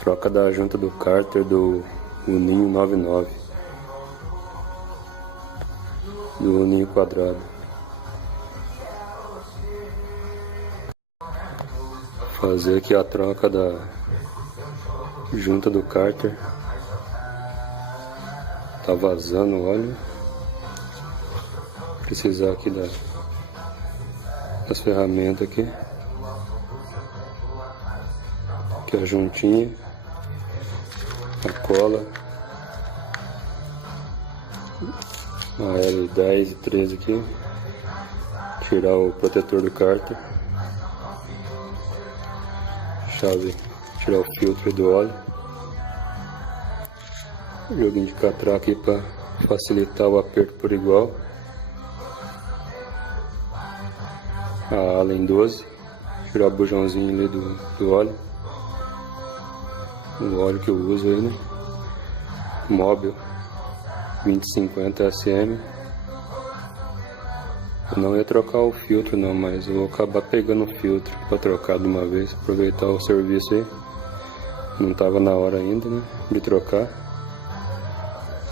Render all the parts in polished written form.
Troca da junta do cárter do Uninho 99. Do Uninho quadrado. Fazer aqui a troca da junta do cárter. Tá vazando o óleo. Precisar aqui das ferramentas aqui. Aqui a juntinha, a cola, a L10 e 13 aqui, tirar o protetor do cárter, chave, tirar o filtro do óleo, joguinho de catraca aqui para facilitar o aperto por igual, a Allen 12, tirar o bujãozinho ali do óleo. O óleo que eu uso aí, né? Móbil 2050 SM. Eu não ia trocar o filtro não, mas eu vou acabar pegando o filtro para trocar de uma vez, aproveitar o serviço aí. Não tava na hora ainda, né, de trocar,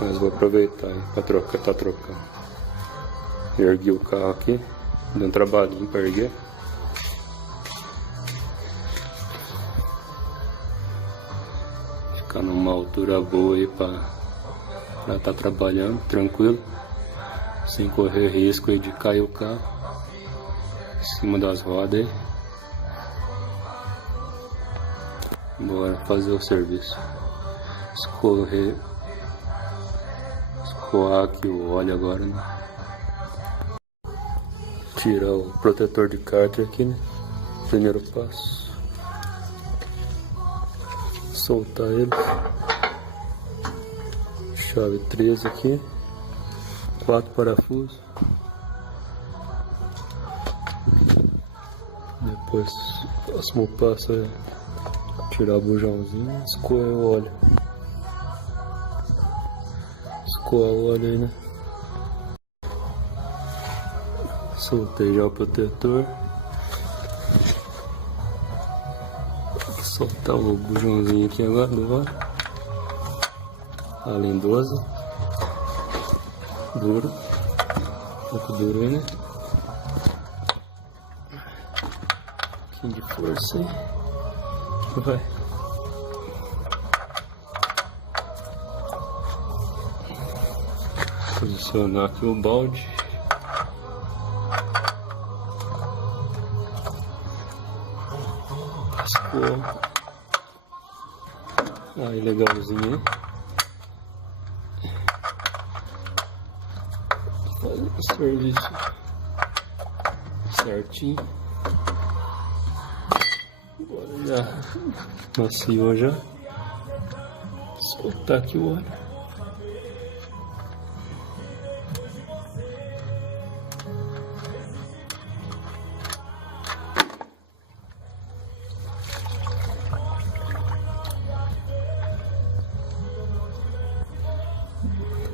mas vou aproveitar aí para trocar, tá trocando. Ergui o carro aqui, deu um trabalhinho para erguer. Ficar numa altura boa aí para estar trabalhando tranquilo, sem correr risco aí de cair o carro em cima das rodas aí. Bora fazer o serviço. Escoar aqui o óleo agora, né? Tirar o protetor de cárter aqui, né? Primeiro passo. Soltar ele, chave 13 aqui, 4 parafusos, depois o próximo passo é tirar o bujãozinho, escoar o óleo, aí, né? Soltei já o protetor. Soltar o bujãozinho aqui agora do óleo. Allen 12. Duro. Um pouco duro aí, né? Um pouquinho de força aí. Vai. Posicionar aqui o balde. Aí legalzinho, faz o serviço certinho. Agora já maciou já. Soltar aqui o óleo.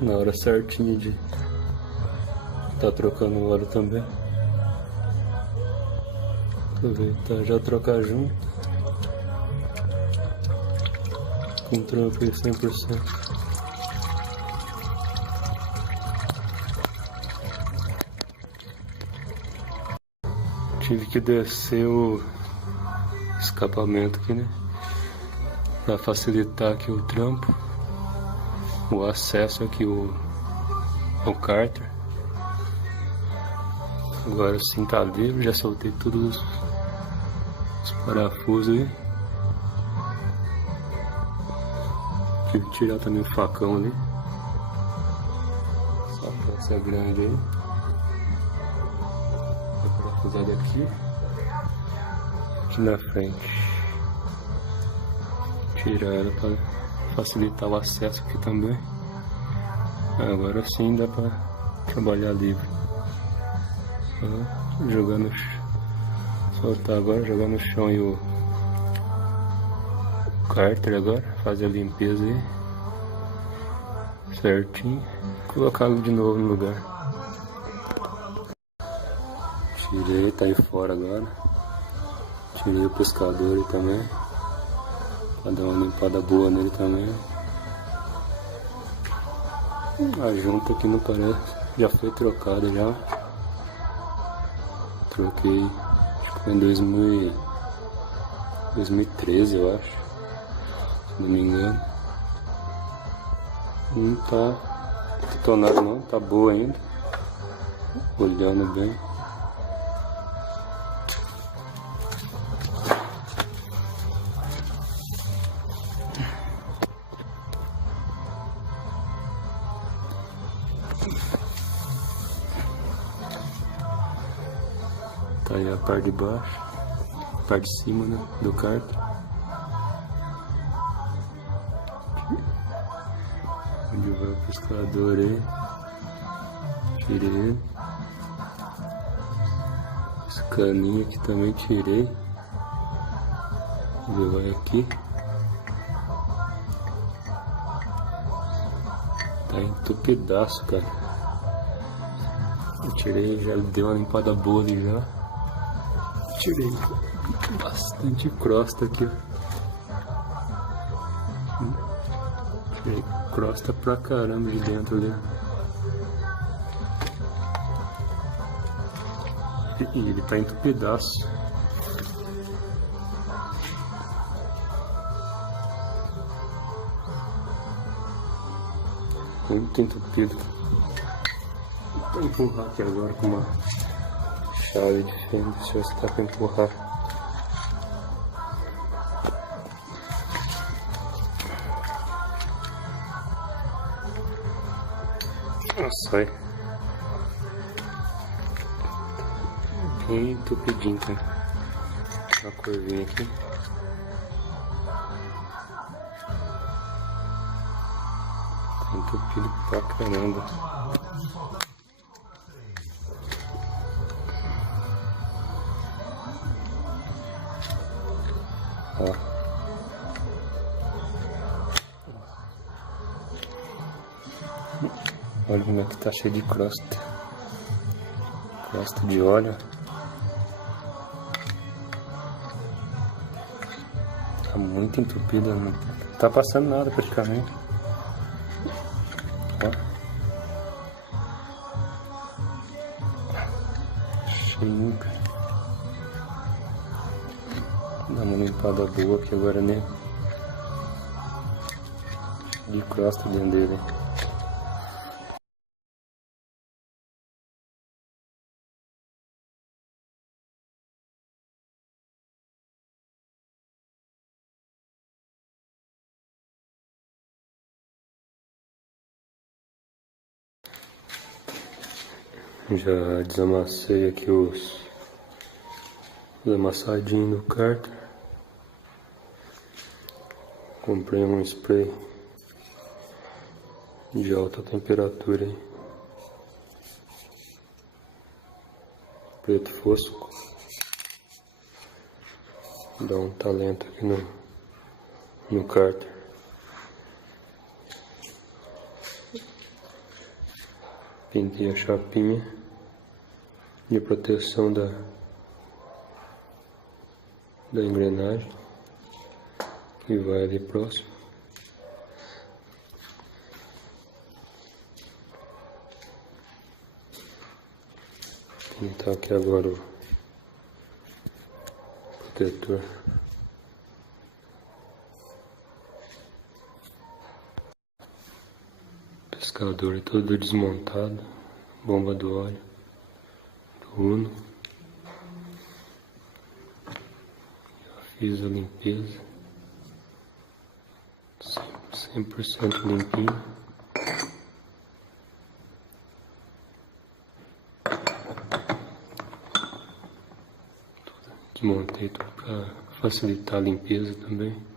Na hora certinha de tá trocando o óleo também. Aproveitar já trocar junto. Com trampo aí 100%. Tive que descer o escapamento aqui, né? Pra facilitar aqui o trampo. O acesso aqui ao cárter. Agora sim tá livre, já soltei todos os parafusos aí. Tive que tirar também o facão ali. Só a peça grande aí. A parafusada aqui na frente. Tirar ela para facilitar o acesso aqui também. Agora sim dá para trabalhar livre. Jogar no chão. Soltar agora, jogar no chão e o cárter agora. Fazer a limpeza aí. Certinho. Colocar de novo no lugar. Tirei, tá aí fora agora. Tirei o pescador aí também. Pra dar uma limpada boa nele também. A junta aqui não parece, já foi trocada já. Troquei, acho que foi em 2013 eu acho, se não me engano. Não tá detonado não, tá boa ainda. Olhando bem. Tá aí a parte de baixo, a parte de cima, né, do cárter. Onde vai o pescador aí. Tirei ele. Esse caninho aqui também tirei. Ele vai aqui. Tá entupidaço, cara. Eu tirei, já deu uma limpada boa ali já. Tirei bastante crosta aqui, ó. Tirei crosta pra caramba de dentro ali. E ele tá entupidaço. Muito entupido. Vou empurrar aqui agora com uma chave de fenda, deixa eu ver se dá pra empurrar. Nossa, olha. Bem entupidinho, tá? Uma curvinha aqui. Tá entupido pra caramba. Ó. Olha como é que tá cheio de crosta. Crosta de óleo. Tá muito entupida, não tá passando nada praticamente. Ó. Cheio, cara. Dá uma limpada boa aqui agora, né? De crosta dentro dele. Já desamassei aqui os amassadinhos do cárter. Comprei um spray de alta temperatura aí. Preto fosco. Dá um talento aqui no cárter. Pintei a chapinha de proteção da engrenagem que vai ali próximo. Pintar aqui agora o protetor. Pescador é todo desmontado, bomba do óleo, do Uno. Já fiz a limpeza, 100% limpinho. Desmontei tudo para facilitar a limpeza também.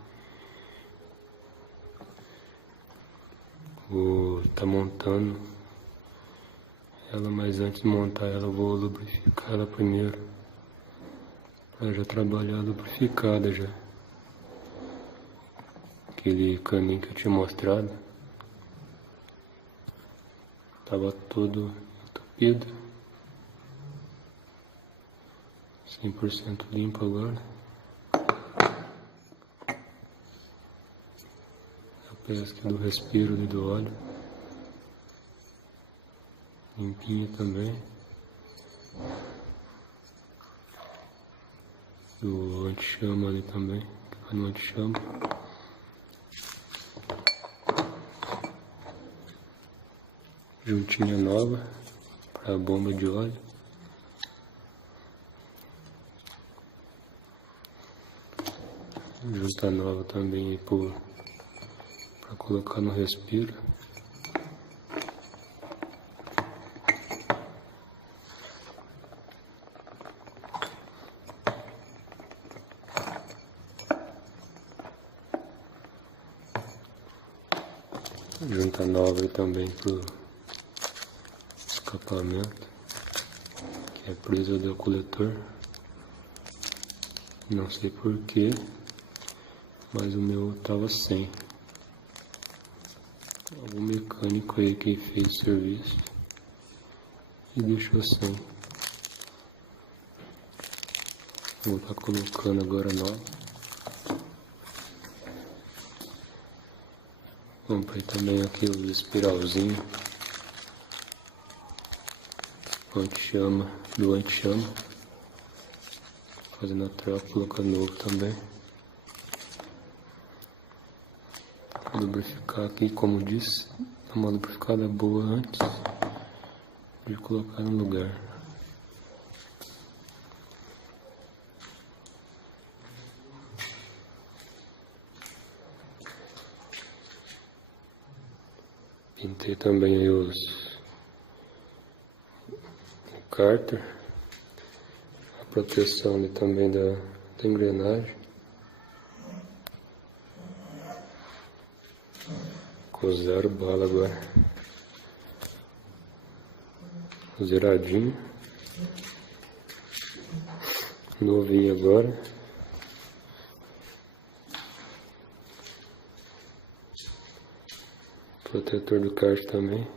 Vou estar montando ela, mas antes de montar ela eu vou lubrificar ela primeiro, para já trabalhar lubrificada já. Aquele caninho que eu tinha mostrado tava todo entupido, 100% limpo agora. peça aqui do respiro ali do óleo. Limpinha também. Do anti-chama ali também, que vai no anti-chama. Juntinha nova para a bomba de óleo. Junta nova também aí para colocar no respiro. Junta nova aí também pro escapamento, que é presa do coletor. Não sei porquê, mas o meu tava sem. Algum mecânico aí que fez o serviço e deixou sem. Vou estar colocando agora nova. Comprei também aqui o espiralzinho anti-chama, do anti-chama. Fazendo a troca, colocando novo também. Vou lubrificar aqui, como disse, dá uma lubrificada boa antes de colocar no lugar. Pintei também aí o cárter, a proteção ali também da engrenagem. Ficou 0 bala agora. Zeradinho. Novinho agora. Protetor do kart também.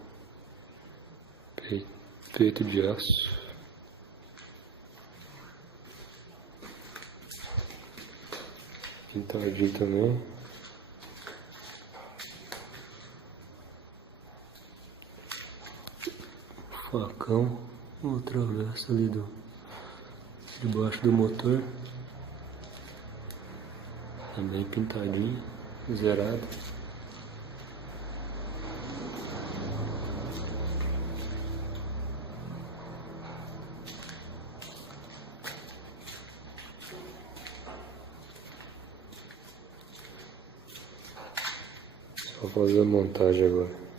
Peito de aço. Pintadinho também. Facão. Outra vez ali debaixo do motor. Também pintadinho. Zerado. Vou fazer a montagem agora.